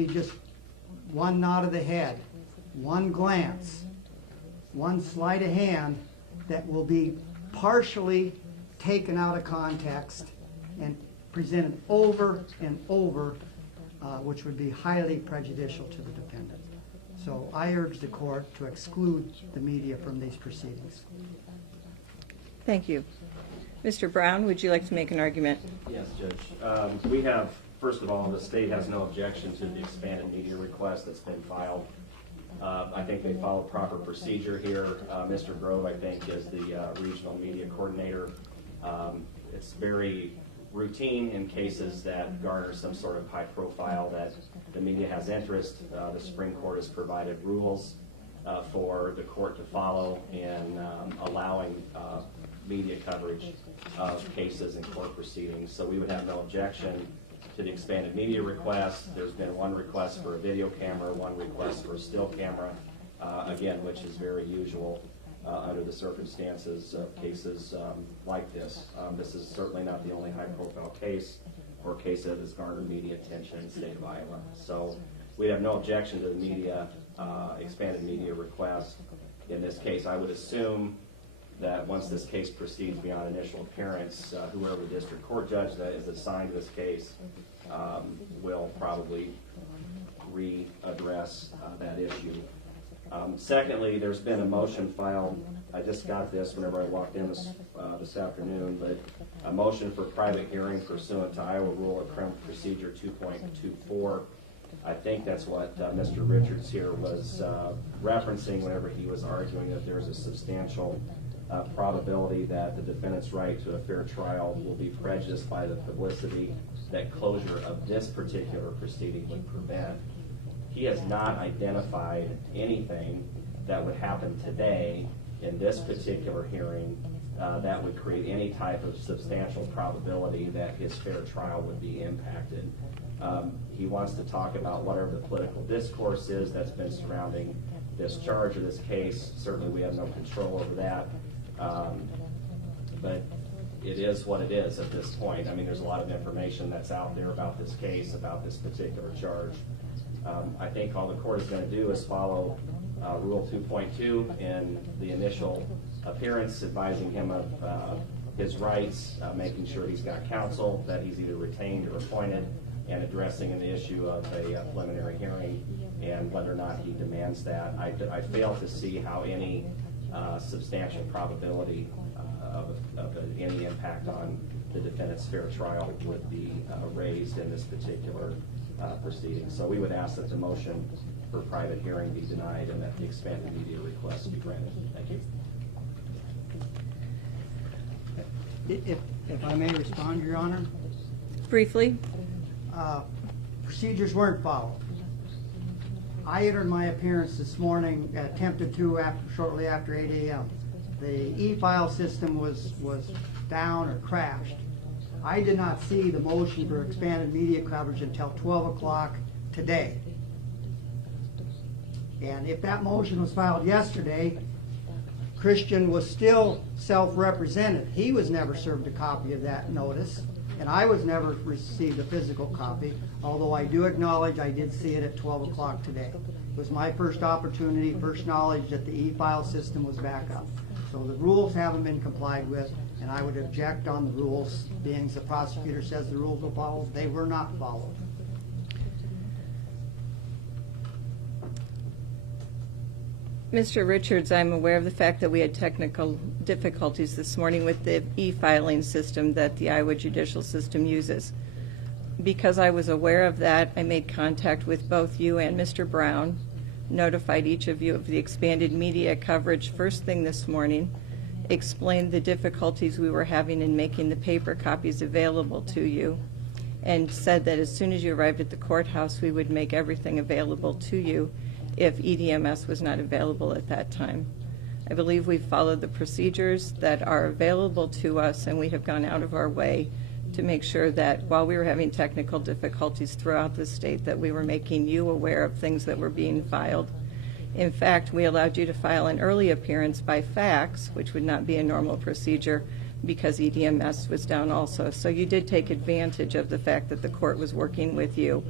just one nod of the head, one glance, one sleight of hand that will be partially taken out of context and presented over and over, which would be highly prejudicial to the defendant. So I urge the court to exclude the media from these proceedings. Thank you. Mr. Brown, would you like to make an argument? Yes, Judge. We have, first of all, the state has no objection to the expanded media request that's been filed. I think they followed proper procedure here. Mr. Grove, I think, is the regional media coordinator. It's very routine in cases that garner some sort of high profile that the media has interest. The Supreme Court has provided rules for the court to follow in allowing media coverage of cases and court proceedings. So we would have no objection to the expanded media request. There's been one request for a video camera, one request for a still camera, again, which is very usual under the circumstances of cases like this. This is certainly not the only high-profile case or case that has garnered media attention in the state of Iowa. So we have no objection to the media, expanded media request. In this case, I would assume that once this case proceeds beyond initial appearance, whoever the district court judge that is assigned to this case will probably readdress that issue. Secondly, there's been a motion filed. I just got this whenever I walked in this afternoon, but a motion for private hearing pursuant to Iowa Rule of Criminal Procedure 2.24. I think that's what Mr. Richards here was referencing whenever he was arguing that there's a substantial probability that the defendant's right to a fair trial will be prejudiced by the publicity that closure of this particular proceeding would prevent. He has not identified anything that would happen today in this particular hearing that would create any type of substantial probability that his fair trial would be impacted. He wants to talk about whatever the political discourse is that's been surrounding this charge or this case. Certainly we have no control over that. But it is what it is at this point. I mean, there's a lot of information that's out there about this case, about this particular charge. I think all the court is going to do is follow Rule 2.2 in the initial appearance, advising him of his rights, making sure he's got counsel, that he's either retained or appointed, and addressing the issue of a preliminary hearing and whether or not he demands that. I fail to see how any substantial probability of any impact on the defendant's fair trial would be raised in this particular proceeding. So we would ask that the motion for private hearing be denied and that the expanded media request be granted. Thank If I may respond, Your Honor? Briefly. Procedures weren't followed. I entered my appearance this morning, attempted to shortly after 8 a.m. The e-file system was down or crashed. I did not see the motion for expanded media coverage until 12 o'clock today. And if that motion was filed yesterday, Christian was still self-represented. He was never served a copy of that notice, and I was never received a physical copy, although I do acknowledge I did see it at 12 o'clock today. It was my first opportunity, first knowledge that the e-file system was back up. So the rules haven't been complied with, and I would object on the rules, being the prosecutor says the rules were followed. They were not followed. Mr. Richards, I'm aware of the fact that we had technical difficulties this morning with the e-filing system that the Iowa judicial system uses. Because I was aware of that, I made contact with both you and Mr. Brown, notified each of you of the expanded media coverage first thing this morning, explained the difficulties we were having in making the paper copies available to you, and said that as soon as you arrived at the courthouse, we would make everything available to you if EDMS was not available at that time. I believe we've followed the procedures that are available to us, and we have gone out of our way to make sure that while we were having technical difficulties throughout the state, that we were making you aware of things that were being filed. In fact, we allowed you to file an early appearance by fax, which would not be a normal procedure, because EDMS was down also. So you did take advantage of the fact that the court was working with you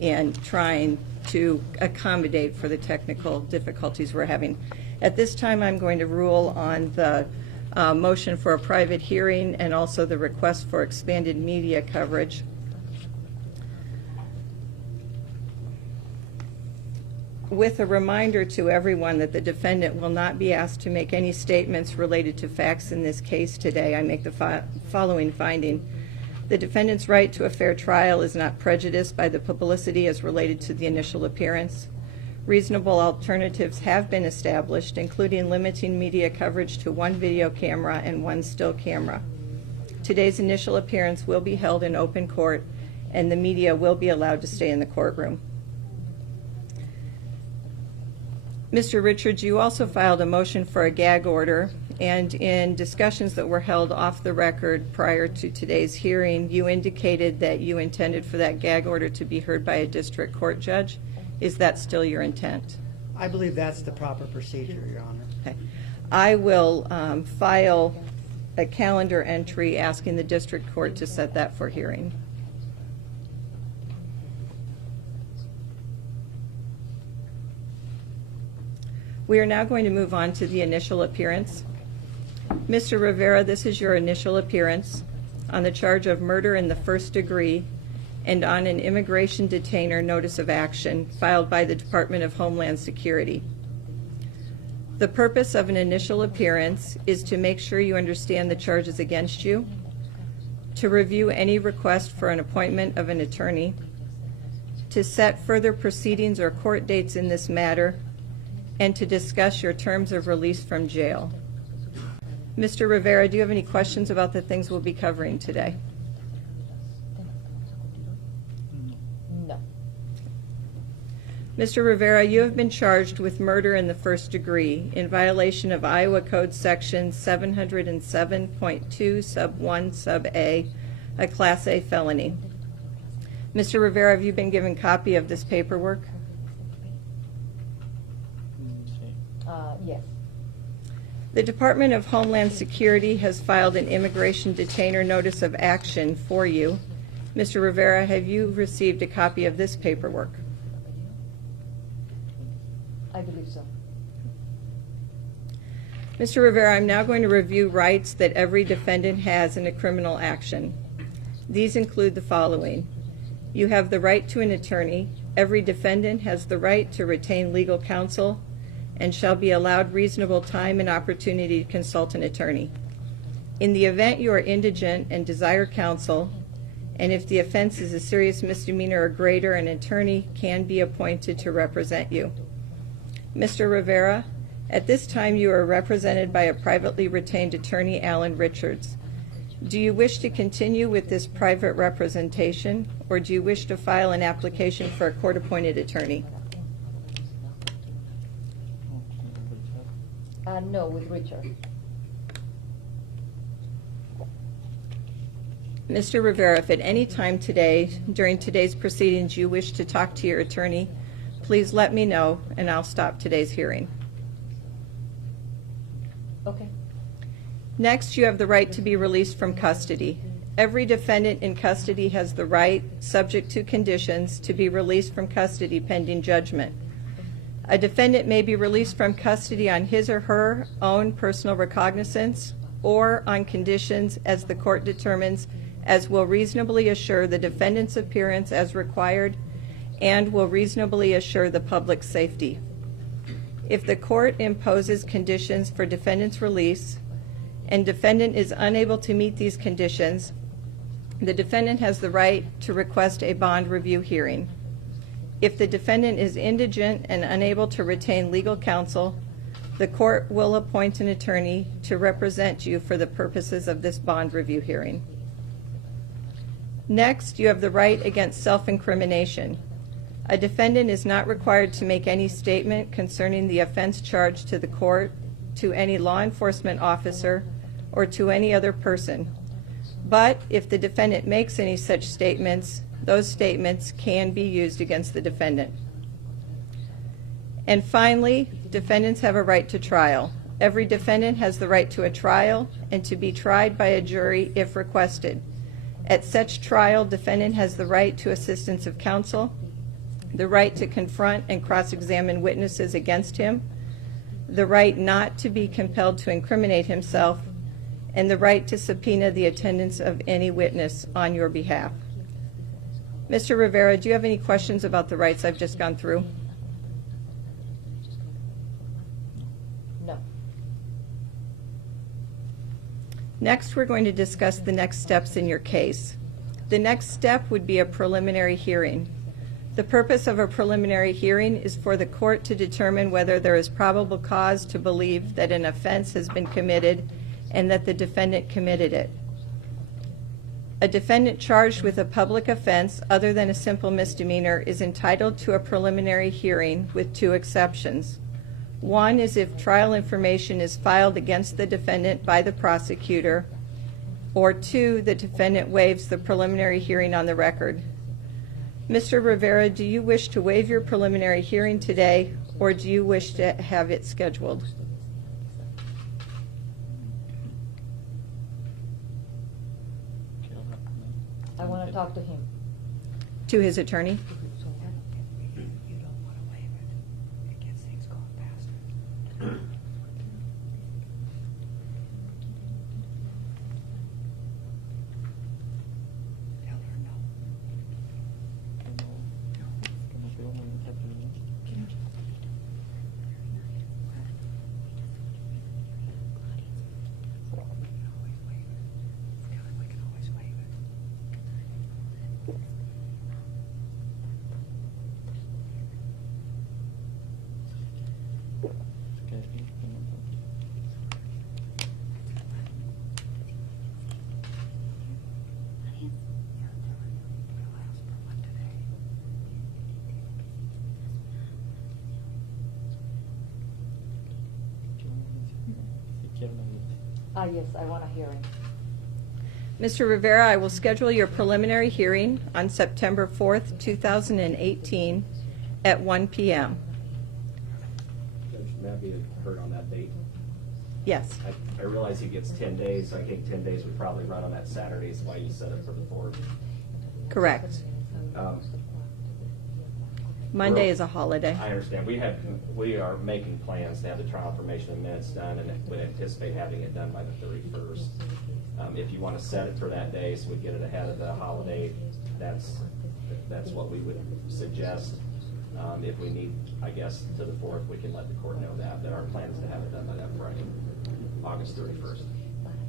in trying to accommodate for the technical difficulties we're having. At this time, I'm going to rule on the motion for a private hearing and also the request for expanded media coverage. With a reminder to everyone that the defendant will not be asked to make any statements related to facts in this case today, I make the following finding. The defendant's right to a fair trial is not prejudiced by the publicity as related to the initial appearance. Reasonable alternatives have been established, including limiting media coverage to one video camera and one still camera. Today's initial appearance will be held in open court, and the media will be allowed to stay in the courtroom. Mr. Richards, you also filed a motion for a gag order, and in discussions that were held off the record prior to today's hearing, you indicated that you intended for that gag order to be heard by a district court judge. Is that still your intent? I believe that's the proper procedure, Your Honor. Okay. I will file a calendar entry asking the district court to set that for hearing. We are now going to move on to the initial appearance. Mr. Rivera, this is your initial appearance on the charge of murder in the first degree and on an immigration detainer notice of action filed by the Department of Homeland Security. The purpose of an initial appearance is to make sure you understand the charges against you, to review any request for an appointment of an attorney, to set further proceedings or court dates in this matter, and to discuss your terms of release from jail. Mr. Rivera, do you have any questions about the things we'll be covering today? No. Mr. Rivera, you have been charged with murder in the first degree in violation of Iowa Code Section 707.2 sub 1 sub A, a Class A felony. Mr. Rivera, have you been given copy of this paperwork? Yes. The Department of Homeland Security has filed an immigration detainer notice of action for you. Mr. Rivera, have you received a copy of this paperwork? I believe so. Mr. Rivera, I'm now going to review rights that every defendant has in a criminal action. These include the following. You have the right to an attorney. Every defendant has the right to retain legal counsel and shall be allowed reasonable time and opportunity to consult an attorney. In the event you are indigent and desire counsel, and if the offense is a serious misdemeanor or greater, an attorney can be appointed to represent you. Mr. Rivera, at this time you are represented by a privately retained attorney, Alan Richards. Do you wish to continue with this private representation, or do you wish to file an application for a court-appointed attorney? No, with Richard. Mr. Rivera, if at any time today, during today's proceedings, you wish to talk to your attorney, please let me know and I'll stop today's hearing. Okay. Next, you have the right to be released from custody. Every defendant in custody has the right, subject to conditions, to be released from custody pending judgment. A defendant may be released from custody on his or her own personal recognizance or on conditions as the court determines, as will reasonably assure the defendant's appearance as required and will reasonably assure the public's safety. If the court imposes conditions for defendant's release and defendant is unable to meet these conditions, the defendant has the right to request a bond review hearing. If the defendant is indigent and unable to retain legal counsel, the court will appoint an attorney to represent you for the purposes of this bond review hearing. Next, you have the right against self-incrimination. A defendant is not required to make any statement concerning the offense charged to the court, to any law enforcement officer, or to any other person. But if the defendant makes any such statements, those statements can be used against the defendant. And finally, defendants have a right to trial. Every defendant has the right to a trial and to be tried by a jury if requested. At such trial, defendant has the right to assistance of counsel. the right to confront and cross-examine witnesses against him, the right not to be compelled to incriminate himself, and the right to subpoena the attendance of any witness on your behalf. Mr. Rivera, do you have any questions about the rights I've just gone through? No. Next, we're going to discuss the next steps in your case. The next step would be a preliminary hearing. The purpose of a preliminary hearing is for the court to determine whether there is probable cause to believe that an offense has been committed and that the defendant committed it. A defendant charged with a public offense other than a simple misdemeanor is entitled to a preliminary hearing with two exceptions. One is if trial information is filed against the defendant by the prosecutor, or two, the defendant waives the preliminary hearing on the record. Mr. Rivera, do you wish to waive your preliminary hearing today, or do you wish to have it scheduled? I want to talk to him. To his attorney? You don't want to waive it. It gets things going faster. Tell her no. We can always waive it. Yes, I want a hearing. Mr. Rivera, I will schedule your preliminary hearing on September 4th, 2018 at 1 p.m. Judge, may I be heard on that date? Yes. I realize he gets 10 days. I think 10 days would probably run on that Saturday. Is why you set it for the 4th. Correct. Monday is a holiday. I understand. We are making plans to have the trial information and minutes done, and would anticipate having it done by the 31st. If you want to set it for that day, so we get it ahead of the holiday, that's what we would suggest. If we need, I guess, to the 4th, we can let the court know that our plan is to have it done by that Friday, August 31st.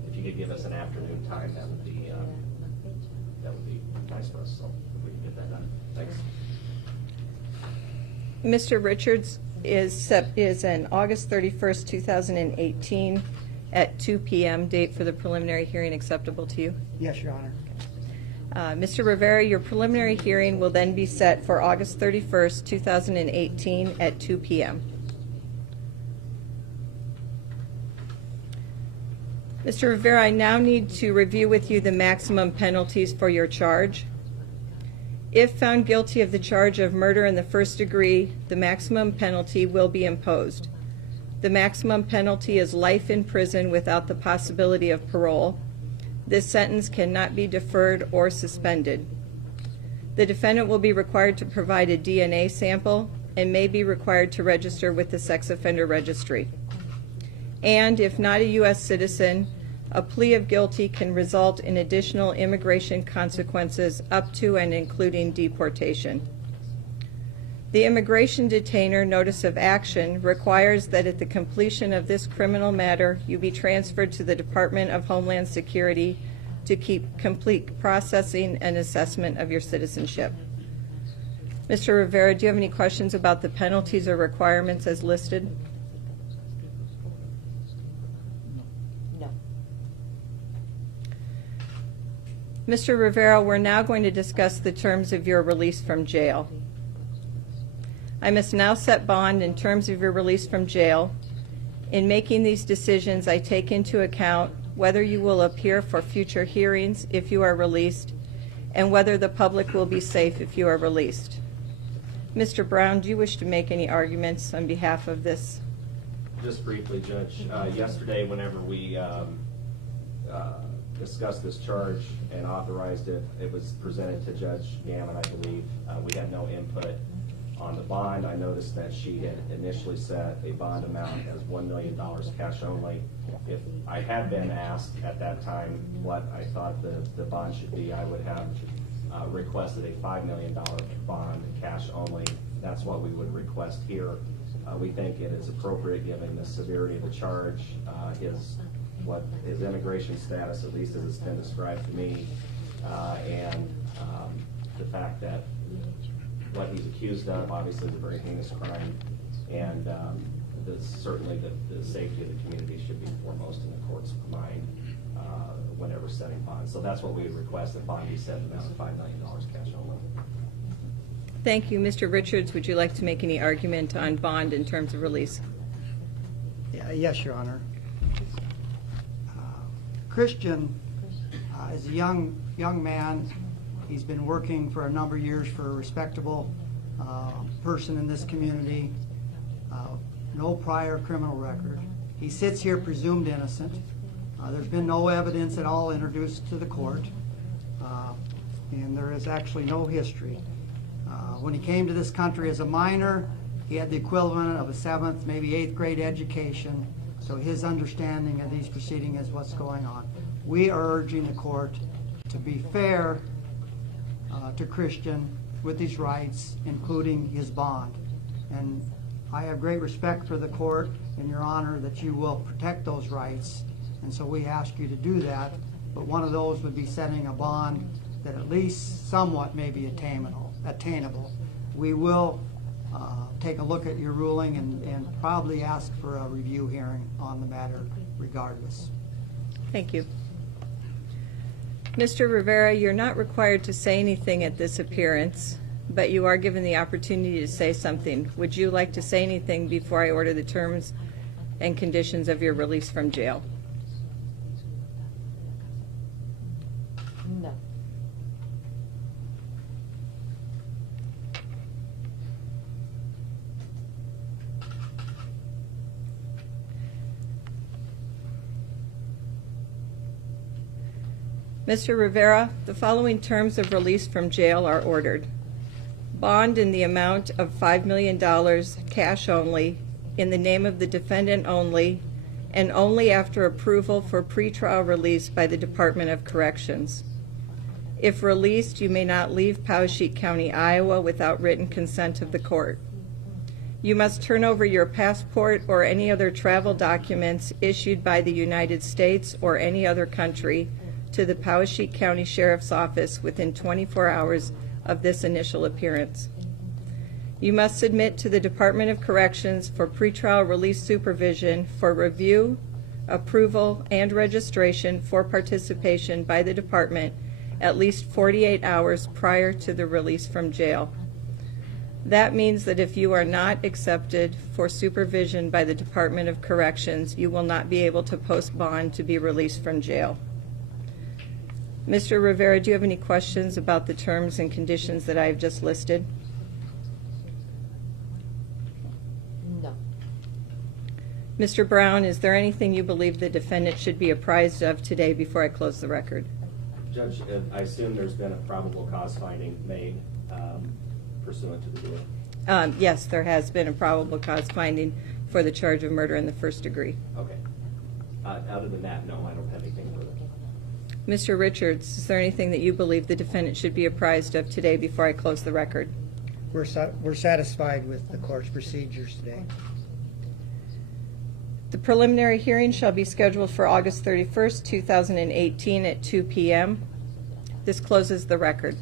If you could give us an afternoon time, that would be nice for us. So if we can get that done, thanks. Mr. Richards, is an August 31st, 2018 at 2 p.m. date for the preliminary hearing acceptable to you? Yes, Your Honor. Mr. Rivera, your preliminary hearing will then be set for August 31st, 2018 at 2 p.m. Mr. Rivera, I now need to review with you the maximum penalties for your charge. If found guilty of the charge of murder in the first degree, the maximum penalty will be imposed. The maximum penalty is life in prison without the possibility of parole. This sentence cannot be deferred or suspended. The defendant will be required to provide a DNA sample and may be required to register with the sex offender registry. And if not a U.S. citizen, a plea of guilty can result in additional immigration consequences up to and including deportation. The immigration detainer notice of action requires that at the completion of this criminal matter, you be transferred to the Department of Homeland Security to keep complete processing and assessment of your citizenship. Mr. Rivera, do you have any questions about the penalties or requirements as listed? No. Mr. Rivera, we're now going to discuss the terms of your release from jail. I must now set bond in terms of your release from jail. In making these decisions, I take into account whether you will appear for future hearings if you are released, and whether the public will be safe if you are released. Mr. Brown, do you wish to make any arguments on behalf of this? Just briefly, Judge, yesterday whenever we discussed this charge and authorized it, it was presented to Judge Gammon, I believe. We had no input. On the bond, I noticed that she had initially set a bond amount as $1 million cash only. If I had been asked at that time what I thought the bond should be, I would have requested a $5 million bond cash only. That's what we would request here. We think it is appropriate given the severity of the charge, his immigration status, at least as it's been described to me, and the fact that what he's accused of obviously is a very heinous crime, and certainly the safety of the community should be foremost in the court's mind whenever setting bonds. So that's what we would request, that bond be set at amount of $5 million cash only. Thank you. Mr. Richards, would you like to make any argument on bond in terms of release? Yes, Your Honor. Christian is a young man. He's been working for a number of years for a respectable person in this community. No prior criminal record. He sits here presumed innocent. There's been no evidence at all introduced to the court, and there is actually no history. When he came to this country as a minor, he had the equivalent of a 7th, maybe 8th grade education, so his understanding of these proceedings is what's going on. We are urging the court to be fair to Christian with his rights, including his bond. And I have great respect for the court and Your Honor that you will protect those rights, and so we ask you to do that. But one of those would be setting a bond that at least somewhat may be attainable. We will take a look at your ruling and probably ask for a review hearing on the matter regardless. Thank you. Mr. Rivera, you're not required to say anything at this appearance, but you are given the opportunity to say something. Would you like to say anything before I order the terms and conditions of your release from jail? No. Mr. Rivera, the following terms of release from jail are ordered. Bond in the amount of $5 million, cash only, in the name of the defendant only, and only after approval for pretrial release by the Department of Corrections. If released, you may not leave Poweshiek County, Iowa without written consent of the court. You must turn over your passport or any other travel documents issued by the United States or any other country to the Poweshiek County Sheriff's Office within 24 hours of this initial appearance. You must submit to the Department of Corrections for pretrial release supervision for review, approval, and registration for participation by the department at least 48 hours prior to the release from jail. That means that if you are not accepted for supervision by the Department of Corrections, you will not be able to post bond to be released from jail. Mr. Rivera, do you have any questions about the terms and conditions that I have just listed? No. Mr. Brown, is there anything you believe the defendant should be apprised of today before I close the record? Judge, I assume there's been a probable cause finding made pursuant to the rule. Yes, there has been a probable cause finding for the charge of murder in the first degree. Okay. Other than that, no, I don't have anything further. Mr. Richards, is there anything that you believe the defendant should be apprised of today before I close the record? We're satisfied with the court's procedures today. The preliminary hearing shall be scheduled for August 31st, 2018 at 2 p.m. This closes the record.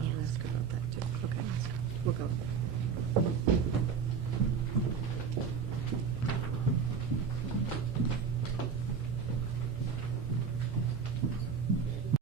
I'll ask about that too. Okay, we'll go.